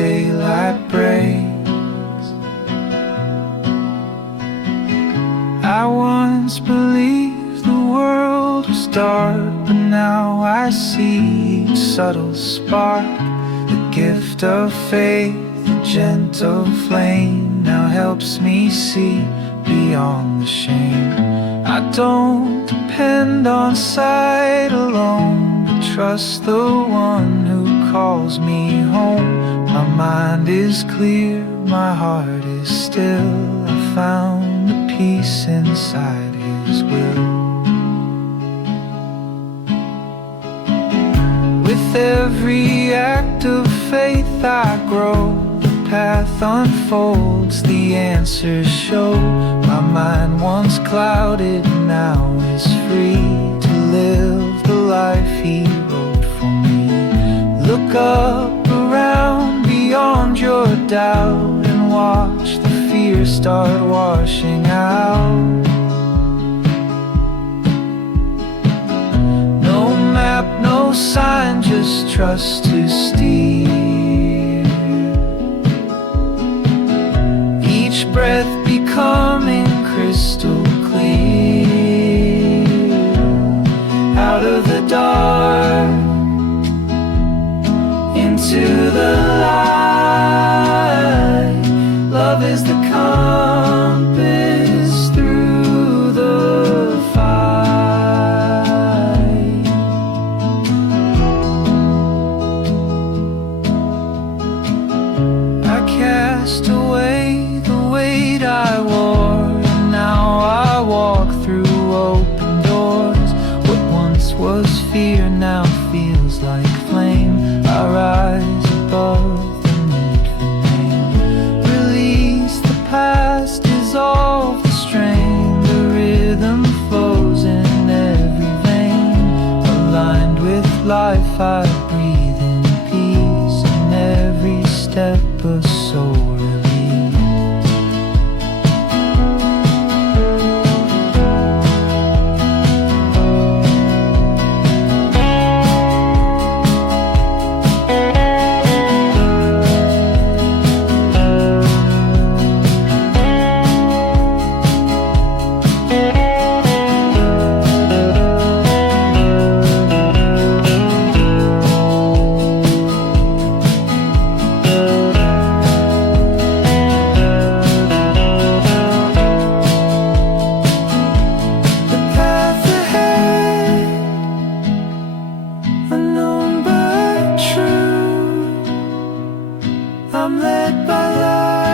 daylight breaks. I once believed the world was dark, but now I see each subtle spark. The gift of faith, the gentle flame, now helps me see beyond the shame. I don't depend on sight alone, but trust the one who calls me home. My mind is clear, my heart is still. I found the peace inside His will. With every act of faith I grow, the path unfolds, the answers show. My mind once clouded now is free to live the life He wrote for me. Look up around beyond your doubt and watch the fear start washing out. No map, no sign, just trust to steer. Each breath becoming crystal clear. Out of the dark, into the light. Love is the compass through the fight. I cast away the weight I wore, and now I walk through open doors. What once was fear now feels like flame. I rise above the need for name. Release the past, dissolve the strain. The rhythm flows in every vein. Aligned with life I breathe in peace. In every step a soul release. I'm led by light.